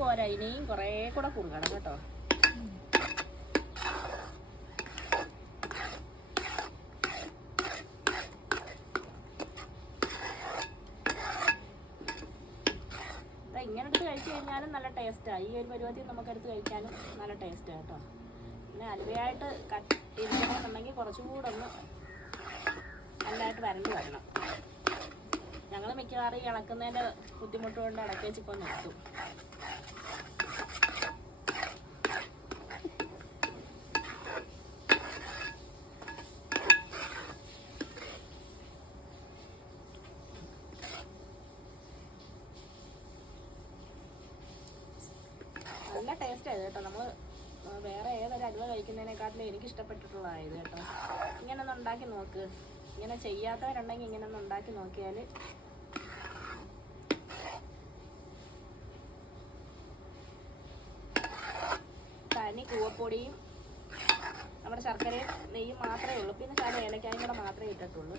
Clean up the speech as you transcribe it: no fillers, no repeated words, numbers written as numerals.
പോരാ, ഇനിയും കുറേ കൂടെ കുറുകണം കേട്ടോ. ഇങ്ങനെ എടുത്ത് കഴിച്ചു കഴിഞ്ഞാലും നല്ല ടേസ്റ്റാണ്. ഈ ഒരു പരുവത്തിൽ നമുക്കെടുത്ത് കഴിക്കാനും നല്ല ടേസ്റ്റാണ് കേട്ടോ. പിന്നെ അലുവയായിട്ട് ഇരിക്കണമെന്നുണ്ടെങ്കിൽ കുറച്ചുകൂടെ ഒന്ന് നല്ലതായിട്ട് വരണ്ട് വരണം. ഞങ്ങൾ മിക്കവാറും ഈ ഇളക്കുന്നതിൻ്റെ ബുദ്ധിമുട്ട് കൊണ്ട് ഇടയ്ക്ക് വെച്ചിപ്പോൾ നിർത്തും. നല്ല ടേസ്റ്റായത് കേട്ടോ. നമ്മൾ വേറെ ഏതൊരു അലുവ കഴിക്കുന്നതിനെക്കാട്ടിലും എനിക്ക് ഇഷ്ടപ്പെട്ടിട്ടുള്ളതായത് കേട്ടോ. ഇങ്ങനെ ഒന്ന് ഉണ്ടാക്കി നോക്ക്. ഇങ്ങനെ ചെയ്യാത്തവരുണ്ടെങ്കിൽ ഇങ്ങനെ ഒന്ന് ഉണ്ടാക്കി നോക്കിയാൽ തനി കൂവപ്പൊടിയും നമ്മുടെ ശർക്കരയും നെയ്യും മാത്രമേ ഉള്ളൂ. പിന്നെ ചില ഏലക്കായും കൂടെ മാത്രമേ ഇട്ടിട്ടുള്ളൂ.